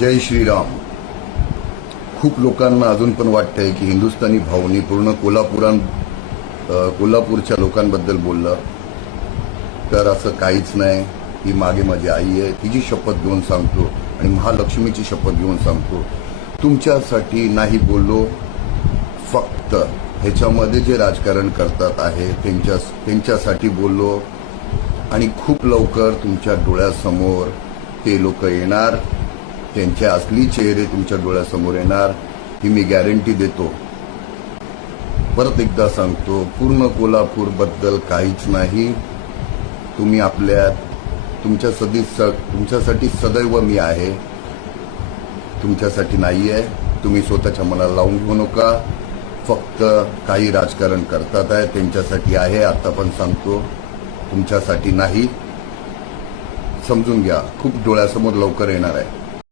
जय श्रीराम. खूप लोकांना अजून पण वाटतंय की हिंदुस्थानी भाऊनी पूर्ण कोल्हापूरच्या लोकांबद्दल बोललं, तर असं काहीच नाही. ही मागे माझी आई आहे, तिची शपथ घेऊन सांगतो आणि महालक्ष्मीची शपथ घेऊन सांगतो, तुमच्यासाठी नाही बोललो. फक्त ह्याच्यामध्ये जे राजकारण करतात आहे त्यांच्यासाठी बोललो आणि खूप लवकर तुमच्या डोळ्यासमोर ते लोक येणार, त्यांचे असली चेहरे तुमच्या डोळ्यासमोर येणार, ही मी गॅरंटी देतो. परत एकदा सांगतो, पूर्ण कोल्हापूरबद्दल काहीच नाही. तुम्ही तुमच्यासाठी सदैव मी आहे, तुमच्यासाठी नाही आहे. तुम्ही स्वतःच्या मनाला लावून घेऊ नका. फक्त काही राजकारण करतात आहे त्यांच्यासाठी आहे. आता पण सांगतो, तुमच्यासाठी नाही. समजून घ्या, खूप डोळ्यासमोर लवकर येणार आहे.